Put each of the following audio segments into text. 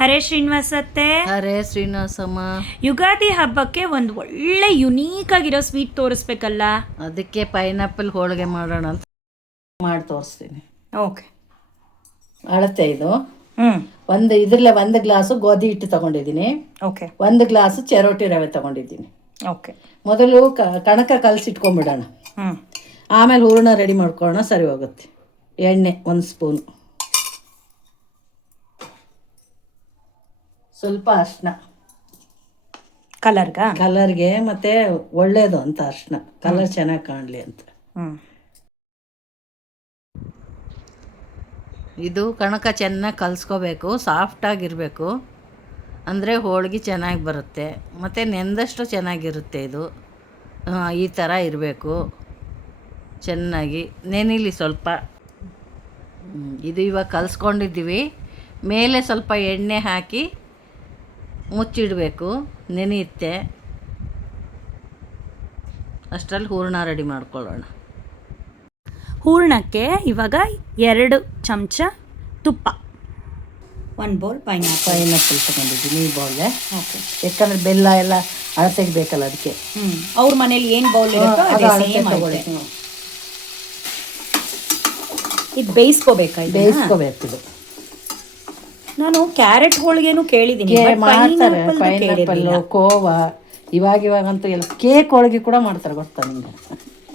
ಹರೇ ಶ್ರೀನಿವಾಸತ್ತೆ. ಹರೇ ಶ್ರೀನಿವಾಸಮ್ಮ. ಯುಗಾದಿ ಹಬ್ಬಕ್ಕೆ ಒಂದು ಒಳ್ಳೆ ಯುನೀಕ್ ಆಗಿರೋ ಸ್ವೀಟ್ ತೋರಿಸ್ಬೇಕಲ್ಲ, ಅದಕ್ಕೆ ಪೈನಾಪಲ್ ಹೋಳಿಗೆ ಮಾಡೋಣ ಅಂತ ಮಾಡಿ ತೋರಿಸ್ತೀನಿ. ಓಕೆ. ಅಳತೆ ಇದು ಒಂದು ಗ್ಲಾಸು ಗೋಧಿ ಹಿಟ್ಟು ತಗೊಂಡಿದ್ದೀನಿ. ಓಕೆ. 1 ಗ್ಲಾಸು ಚಿರೋಟಿ ರವೆ ತಗೊಂಡಿದ್ದೀನಿ. ಓಕೆ. ಮೊದಲು ಕಣಕ ಕಲಸಿಟ್ಕೊಂಡ್ಬಿಡೋಣ. ಆಮೇಲೆ ಹೂರಣ ರೆಡಿ ಮಾಡ್ಕೊಳ್ಳೋಣ, ಸರಿ ಹೋಗುತ್ತೆ. ಎಣ್ಣೆ 1 ಸ್ಪೂನು, ಸ್ವಲ್ಪ ಅರಿಶಿನ ಕಲರ್ಗೆ ಮತ್ತೆ ಒಳ್ಳೇದು ಅಂತ ಅರಿಶಿನ ಕಲರ್ ಚೆನ್ನಾಗಿ ಕಾಣಲಿ ಅಂತ. ಇದು ಕಣಕ ಚೆನ್ನಾಗಿ ಕಲಿಸ್ಕೋಬೇಕು, ಸಾಫ್ಟಾಗಿರಬೇಕು, ಅಂದರೆ ಹೋಳಿಗೆ ಚೆನ್ನಾಗಿ ಬರುತ್ತೆ ಮತ್ತು ನೆಂದಷ್ಟು ಚೆನ್ನಾಗಿರುತ್ತೆ. ಇದು ಈ ಥರ ಇರಬೇಕು, ಚೆನ್ನಾಗಿ ನೆನಿಲಿ ಸ್ವಲ್ಪ. ಇದು ಇವಾಗ ಕಲಿಸ್ಕೊಂಡಿದ್ದೀವಿ. ಮೇಲೆ ಸ್ವಲ್ಪ ಎಣ್ಣೆ ಹಾಕಿ ಮುಚ್ಚಿಡಬೇಕು, ನೆನೆಯುತ್ತೆ. ಅಷ್ಟರಲ್ಲಿ ಹೂರಣ ರೆಡಿ ಮಾಡ್ಕೊಳ್ಳೋಣ. ಹೂರಣಕ್ಕೆ ಇವಾಗ 2 ಚಮಚ ತುಪ್ಪ, 1 ಬೌಲ್ ಪೈನಾಪಲ್ ತಗೊಂಡಿದ್ದೀನಿ ಈ ಬೌಲ್ಗೆ. ಓಕೆ. ಯಾಕಂದರೆ ಬೆಲ್ಲ ಎಲ್ಲ ಅಳತೆಗೆ ಬೇಕಲ್ಲ, ಅದಕ್ಕೆ. ಅವ್ರ ಮನೇಲಿ ಏನು ಬೌಲ್ ಇರುತ್ತೋ ತಗೊಳ್ಳಿ. ಇದು ಬೇಯಿಸ್ಕೋಬೇಕು. ಇದು ನಾನು ಕ್ಯಾರೆಟ್ ಹೋಳಿಗೆನೂ ಕೇಳಿದ್ದೀನಿ, ಮಾಡ್ತಾರೆ. ಪೈನಾಪಲ್, ಕೋವಾ, ಇವಾಗಂತೂ ಎಲ್ಲ ಕೇಕ್ ಹೋಳಿಗೆ ಕೂಡ ಮಾಡ್ತಾರೆ, ಗೊತ್ತಾ ನಿಮಗೆ?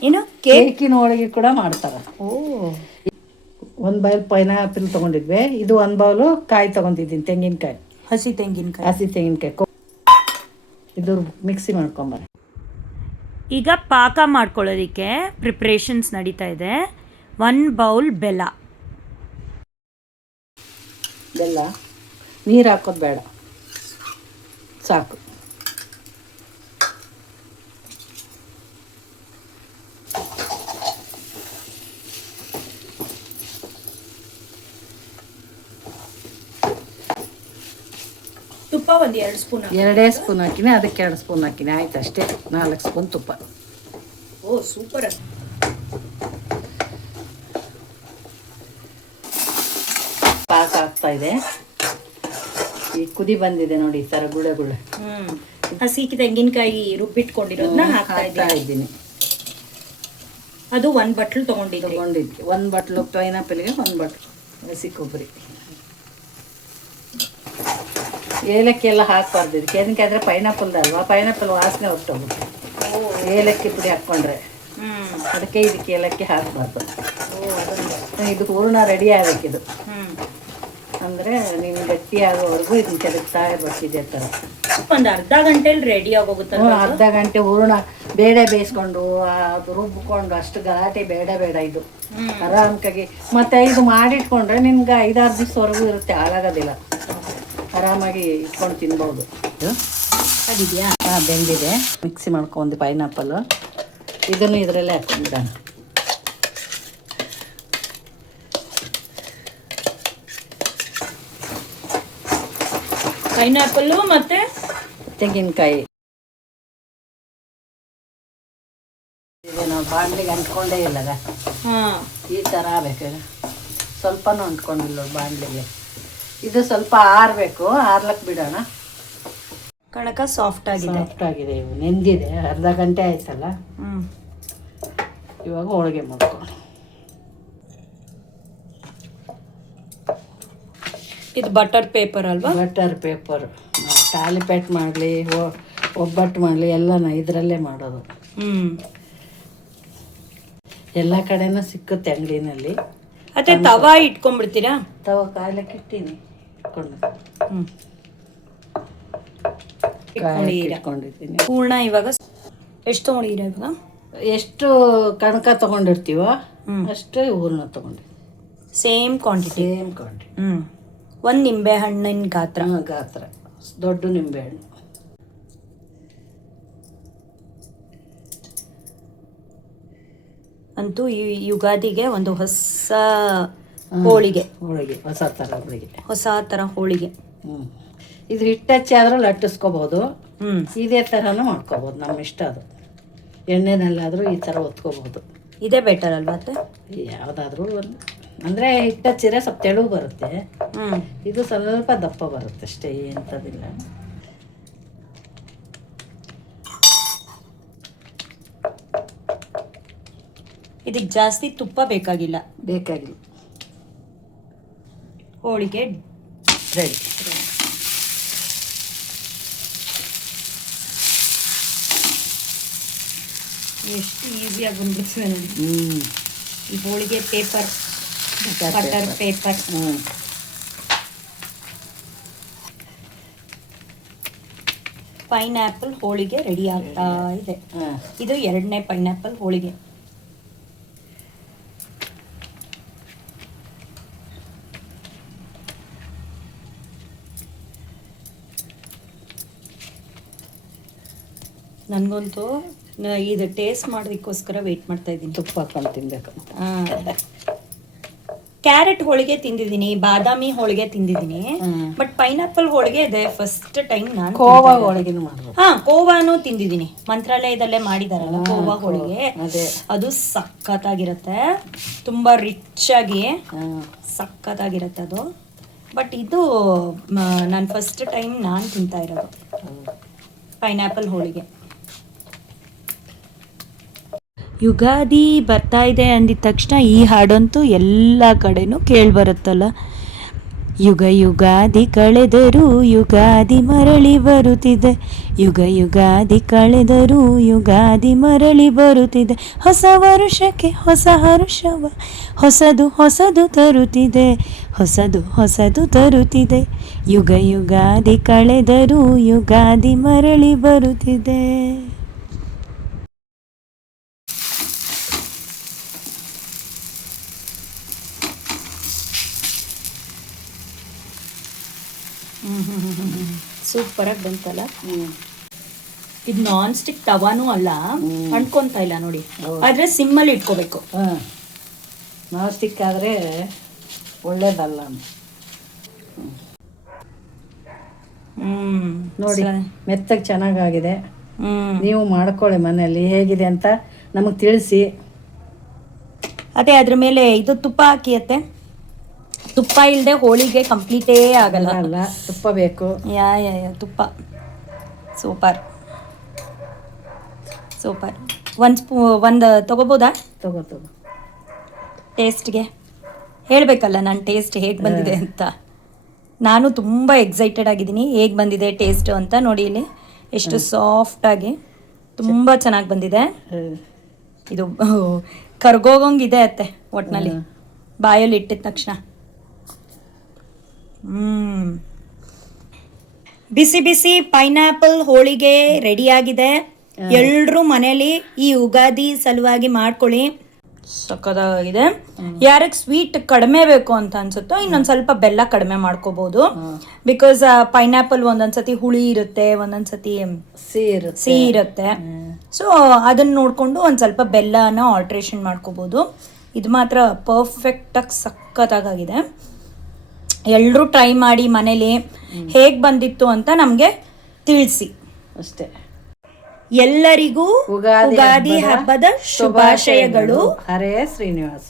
ಏನು ಕೇಕಿನ ಹೋಳಿಗೆ ಕೂಡ ಮಾಡ್ತಾರೆ. 1 ಬೌಲ್ ಪೈನಾಪಲ್ ತೊಗೊಂಡಿದ್ವಿ. ಇದು 1 ಬೌಲು ಕಾಯಿ ತೊಗೊಂಡಿದ್ದೀನಿ, ತೆಂಗಿನಕಾಯಿ, ಹಸಿ ತೆಂಗಿನಕಾಯಿ. ಇದು ಮಿಕ್ಸಿ ಮಾಡ್ಕೊಂಬರ್ರಿ. ಈಗ ಪಾಕ ಮಾಡ್ಕೊಳ್ಳೋದಕ್ಕೆ ಪ್ರಿಪ್ರೇಷನ್ಸ್ ನಡೀತಾ ಇದೆ. 1 ಬೌಲ್ ಬೆಲ್ಲ, ನೀರು ಹಾಕೋದು ಬೇಡ, ಸಾಕು. ತುಪ್ಪ 2 ಸ್ಪೂನ್, 2 ಸ್ಪೂನ್ ಹಾಕಿನಿ. ಅದಕ್ಕೆ 2 ಸ್ಪೂನ್ ಹಾಕಿನಿ, ಆಯ್ತು ಅಷ್ಟೇ. 4 ಸ್ಪೂನ್ ತುಪ್ಪ. ಓ ಸೂಪರ್. ಪಾಕ ಆಗ್ತಾ ಇದೆ, ಈ ಕುದಿ ಬಂದಿದೆ ನೋಡಿ, ಈ ಥರ ಗುಳೆ. ಹಸಿ ತೆಂಗಿನಕಾಯಿ ರುಬ್ಬಿಟ್ಕೊಂಡಿರೋದನ್ನ ಹಾಕ್ತಾ ಇದ್ದೀನಿ. ಅದು 1 ಬಟ್ಲು ತಗೊಂಡಿದ್ವಿ. 1 ಬಟ್ಲು ಪೈನಾಪಲ್ಗೆ 1 ಬಟ್ಲು ಹಸಿ ಕೊಬ್ಬರಿ. ಏಲಕ್ಕಿ ಎಲ್ಲ ಹಾಕ್ಬಾರ್ದು ಇದಕ್ಕೆ, ಏನಕ್ಕೆ ಅಂದರೆ ಪೈನಾಪಲ್ದ ಅಲ್ವಾ, ಪೈನಾಪಲ್ ವಾಸನೆ ಹೊರಟೋಗುತ್ತೆ ಏಲಕ್ಕಿ ಪುಡಿ ಹಾಕ್ಕೊಂಡ್ರೆ. ಅದಕ್ಕೆ ಇದಕ್ಕೆ ಏಲಕ್ಕಿ ಹಾಕಬಾರ್ದು. ಇದು ಹೂರಣ ರೆಡಿ ಆಗಬೇಕಿದು, ಅಂದರೆ ನೀವು ಗಟ್ಟಿ ಆಗೋವರೆಗೂ ಇದನ್ನ ಕೆದಕ್ತಾ ಇರ್ಬೇಕು. ಇದೇ ಥರ ಒಂದು ಅರ್ಧ ಗಂಟೆಲಿ ರೆಡಿ ಆಗೋಗುತ್ತೆ. ಅರ್ಧ ಗಂಟೆ ಹೂರಣ ಬೇಡ ಬೇಯಿಸ್ಕೊಂಡು ಅದು ರುಬ್ಬಿಕೊಂಡು ಅಷ್ಟು ಗಲಾಟೆ ಬೇಡ. ಇದು ಆರಾಮಕ್ಕಾಗಿ ಮತ್ತೆ ಇದು ಮಾಡಿಟ್ಕೊಂಡ್ರೆ ನಿಮ್ಗೆ 5-6 ದಿವಸವರೆಗೂ ಇರುತ್ತೆ, ಹಾಳಾಗೋದಿಲ್ಲ. ಆರಾಮಾಗಿ ಇಟ್ಕೊಂಡು ತಿನ್ಬೋದು. ಅದಿದೆಯಾ? ಬೆಂದಿದೆ. ಮಿಕ್ಸಿ ಮಾಡ್ಕೊಂಡು ಪೈನಾಪಲ್ ಇದನ್ನು ಇದರಲ್ಲೇ ಹಾಕ್ಕೊಂಡ್ಬಿಡೋಣ. ಪೈನಾಪಲ್ಲು ಮತ್ತೆ ತೆಂಗಿನಕಾಯಿ ನಾವು ಬಾಣಲಿಗೆ ಅಂಟ್ಕೊಂಡೇ ಇಲ್ಲದ, ಈ ಥರ ಆಗಬೇಕು. ಸ್ವಲ್ಪನೂ ಅಂಟ್ಕೊಂಡಿಲ್ಲ ಬಾಣಲಿಗೆ. ಇದು ಸ್ವಲ್ಪ ಆರಬೇಕು, ಆರ್ಲಕ್ಕೆ ಬಿಡೋಣ. ಕಣಕ ಸಾಫ್ಟ್ ಆಗಿದೆ. ಇವು ನೆಂದಿದೆ, ಅರ್ಧ ಗಂಟೆ ಆಯ್ತಲ್ಲ. ಇವಾಗ ಹೋಳಿಗೆ ಮಾಡ್ಕೊಂಡು. ಇದು ಬಟರ್ ಪೇಪರ್ ಅಲ್ವಾ? Butter paper. ತಾಲಿಪೇಟ್ ಮಾಡಲಿ, ಒಬ್ಬಟ್ಟು ಮಾಡಲಿ ಎಲ್ಲ ಇದರಲ್ಲೇ ಮಾಡೋದು. ಎಲ್ಲ ಕಡೆನೂ ಸಿಕ್ಕುತ್ತೆ ಅಂಗಡಿನಲ್ಲಿ. ಅದೇ ತವಾ ಇಟ್ಕೊಂಡ್ಬಿಡ್ತೀರಾ? ತವಾ ಕಾಯ್ಲಕ್ಕೆ ಇಟ್ಟೀನಿ, ಇಟ್ಕೊಂಡಿದ್ದೀನಿ. ಹೂರ್ಣ ಇವಾಗ ಎಷ್ಟು ತೊಗೊಂಡಿದ್ದೀರಾ? ಇವಾಗ ಎಷ್ಟು ಕಣಕ ತೊಗೊಂಡಿರ್ತೀವೋ ಅಷ್ಟು ಹೂರ್ಣ ತೊಗೊಂಡಿದ್ದೀವಿ. Same quantity. 1 ನಿಂಬೆ ಹಣ್ಣಿನ ಗಾತ್ರ, ದೊಡ್ಡ ನಿಂಬೆಹಣ್ಣು. ಅಂತೂ ಈ ಯುಗಾದಿಗೆ ಒಂದು ಹೊಸ ಹೋಳಿಗೆ, ಹೊಸ ಥರ ಹೋಳಿಗೆ. ಇದು ಹಿಟ್ಟು ಹಚ್ಚಿ ಆದ್ರೂ ಲಟ್ಟಿಸ್ಕೋಬಹುದು, ಇದೇ ಥರನೂ ಮಾಡ್ಕೋಬಹುದು, ನಮ್ಮ ಇಷ್ಟ. ಅದು ಎಣ್ಣೆನಲ್ಲಾದರೂ ಈ ಥರ ಒತ್ಕೋಬಹುದು. ಇದೇ ಬೆಟರ್ ಅಲ್ವಾ? ಯಾವುದಾದ್ರೂ ಒಂದು ಅಂದರೆ ಹಿಟ್ಟು ಹಚ್ಚಿದ್ರೆ ಸ್ವಲ್ಪ ತೆಳು ಬರುತ್ತೆ, ಹ್ಞೂ ಇದು ಸ್ವಲ್ಪ ದಪ್ಪ ಬರುತ್ತೆ ಅಷ್ಟೇ, ಎಂಥದಿಲ್ಲ. ಇದಕ್ಕೆ ಜಾಸ್ತಿ ತುಪ್ಪ ಬೇಕಾಗಿಲ್ಲ. ಹೋಳಿಗೆ ರೆಡಿ. ಎಷ್ಟು ಈಸಿಯಾಗಿ ಬಂದ್ಬಿಡ್ತದೆ ನೋಡಿ. ಈ ಹೋಳಿಗೆ ಪೇಪರ್, ಬಟರ್ ಪೇಪರ್. ಪೈನಾಪಲ್ ಹೋಳಿಗೆ ರೆಡಿ ಆಗ್ತಾ ಇದೆ. ಇದು 2ನೇ ಪೈನಾಪಲ್ ಹೋಳಿಗೆ. ನನಗಂತೂ ಇದು ಟೇಸ್ಟ್ ಮಾಡೋದಕ್ಕೋಸ್ಕರ ವೆಯ್ಟ್ ಮಾಡ್ತಾ ಇದ್ದೀನಿ. ತುಪ್ಪ ಹಾಕೊಂಡು ತಿನ್ಬೇಕು. ಕ್ಯಾರೆಟ್ ಹೋಳಿಗೆ ತಿಂದಿದ್ದೀನಿ, ಬಾದಾಮಿ ಹೋಳಿಗೆ ತಿಂದಿದ್ದೀನಿ, ಬಟ್ ಪೈನಾಪಲ್ ಹೋಳಿಗೆ ಇದೆ ಫಸ್ಟ್ ಟೈಮ್ ನಾನು. ಕೋವಾ ಹೋಳಿಗೆನೂ ಮಾಡ್ಬೋದು. ಕೋವಾನು ತಿಂದಿದ್ದೀನಿ, ಮಂತ್ರಾಲಯದಲ್ಲೇ ಮಾಡಿದಾರಲ್ಲ ಕೋವಾ ಹೋಳಿಗೆ, ಅದು ಸಖತ್ತಾಗಿರುತ್ತೆ, ತುಂಬಾ ರಿಚ್ ಆಗಿ ಸಖತ್ತಾಗಿರುತ್ತೆ ಅದು. ಬಟ್ ಇದು ನಾನು ಫಸ್ಟ್ ಟೈಮ್ ನಾನು ತಿಂತಾ ಇರೋದು ಪೈನಾಪಲ್ ಹೋಳಿಗೆ. ಯುಗಾದಿ ಬರ್ತಾ ಇದೆ ಅಂದಿದ ತಕ್ಷಣ ಈ ಹಾಡಂತೂ ಎಲ್ಲ ಕಡೆನೂ ಕೇಳಿಬರುತ್ತಲ್ಲ. ಯುಗ ಯುಗಾದಿ ಕಳೆದರೂ ಯುಗಾದಿ ಮರಳಿ ಬರುತ್ತಿದೆ, ಯುಗ ಯುಗಾದಿ ಕಳೆದರೂ ಯುಗಾದಿ ಮರಳಿ ಬರುತ್ತಿದೆ, ಹೊಸ ವರುಷಕ್ಕೆ ಹೊಸ ಹರುಷವ ಹೊಸದು ಹೊಸದು ತರುತ್ತಿದೆ, ಹೊಸದು ಹೊಸದು ತರುತ್ತಿದೆ, ಯುಗ ಯುಗಾದಿ ಕಳೆದರೂ ಯುಗಾದಿ ಮರಳಿ ಬರುತ್ತಿದೆ. ಸೂಪರಾಗಿ ಬಂತಲ್ಲ. ಇದು ನಾನ್ ಸ್ಟಿಕ್ ತವಾನೂ ಅಲ್ಲ, ಅಂಟ್ಕೊಂತ ಇಲ್ಲ ನೋಡಿ, ಆದ್ರೆ ಸಿಮ್ಮಲ್ಲಿ ಇಟ್ಕೋಬೇಕು. ನಾನ್ ಸ್ಟಿಕ್ ಆದ್ರೆ ಒಳ್ಳೇದಲ್ಲ. ನೋಡಿ ಮೆತ್ತಗೆ ಚೆನ್ನಾಗಾಗಿದೆ. ನೀವು ಮಾಡ್ಕೊಳ್ಳಿ ಮನೆಯಲ್ಲಿ, ಹೇಗಿದೆ ಅಂತ ನಮಗೆ ತಿಳಿಸಿ. ಅದೇ ಅದ್ರ ಮೇಲೆ ಇದು ತುಪ್ಪ ಹಾಕಿಯತ್ತೆ, ತುಪ್ಪ ಇಲ್ಲದೆ ಹೋಳಿಗೆ ಕಂಪ್ಲೀಟೇ ಆಗಲ್ಲ. ತುಪ್ಪ ಬೇಕು. ಯಾ ತುಪ್ಪ. Super super. ಒಂದು ತಗೋಬೋದಾ? ತಗೋ. ಟೇಸ್ಟ್ಗೆ ಹೇಳಬೇಕಲ್ಲ ನಾನು ಟೇಸ್ಟ್ ಹೇಗೆ ಬಂದಿದೆ ಅಂತ. ನಾನು ತುಂಬ ಎಕ್ಸೈಟೆಡ್ ಆಗಿದ್ದೀನಿ ಹೇಗೆ ಬಂದಿದೆ ಟೇಸ್ಟು ಅಂತ. ನೋಡಿ ಇಲ್ಲಿ ಎಷ್ಟು ಸಾಫ್ಟಾಗಿ ತುಂಬ ಚೆನ್ನಾಗಿ ಬಂದಿದೆ. ಇದು ಕರ್ಗೋಗಂಗಿದೆ ಅತ್ತೆ ಒಟ್ಟಿನಲ್ಲಿ, ಬಾಯಲ್ಲಿ ಇಟ್ಟಿದ ತಕ್ಷಣ. ಬಿಸಿ ಬಿಸಿ ಪೈನಾಪಲ್ ಹೋಳಿಗೆ ರೆಡಿಯಾಗಿದೆ. ಎಲ್ಲರೂ ಮನೇಲಿ ಈ ಯುಗಾದಿ ಸಲುವಾಗಿ ಮಾಡ್ಕೊಳ್ಳಿ, ಸಕ್ಕತ್ತಾಗಿದೆ. ಯಾರಿಗೆ ಸ್ವೀಟ್ ಕಡಿಮೆ ಬೇಕು ಅಂತ ಅನ್ಸುತ್ತೋ ಇನ್ನೊಂದು ಸ್ವಲ್ಪ ಬೆಲ್ಲ ಕಡಿಮೆ ಮಾಡ್ಕೋಬಹುದು. ಬಿಕಾಸ್ ಪೈನಾಪಲ್ ಒಂದೊಂದ್ಸತಿ ಹುಳಿ ಇರುತ್ತೆ, ಒಂದೊಂದ್ಸತಿ ಸಿಹಿ ಇರುತ್ತೆ. ಸೊ ಅದನ್ನ ನೋಡ್ಕೊಂಡು ಒಂದು ಸ್ವಲ್ಪ ಬೆಲ್ಲನ ಆಲ್ಟ್ರೇಷನ್ ಮಾಡ್ಕೋಬಹುದು. ಇದು ಮಾತ್ರ ಪರ್ಫೆಕ್ಟಾಗಿ ಸಕ್ಕತ್ತಾಗಿದೆ. ಎಲ್ಲರೂ ಟ್ರೈ ಮಾಡಿ ಮನೇಲಿ, ಹೇಗೆ ಬಂದಿತ್ತು ಅಂತ ನಮಗೆ ತಿಳಿಸಿ ಅಷ್ಟೇ. ಎಲ್ಲರಿಗೂ ಯುಗಾದಿ ಹಬ್ಬದ ಶುಭಾಶಯಗಳು. ಹರೇ ಶ್ರೀನಿವಾಸ.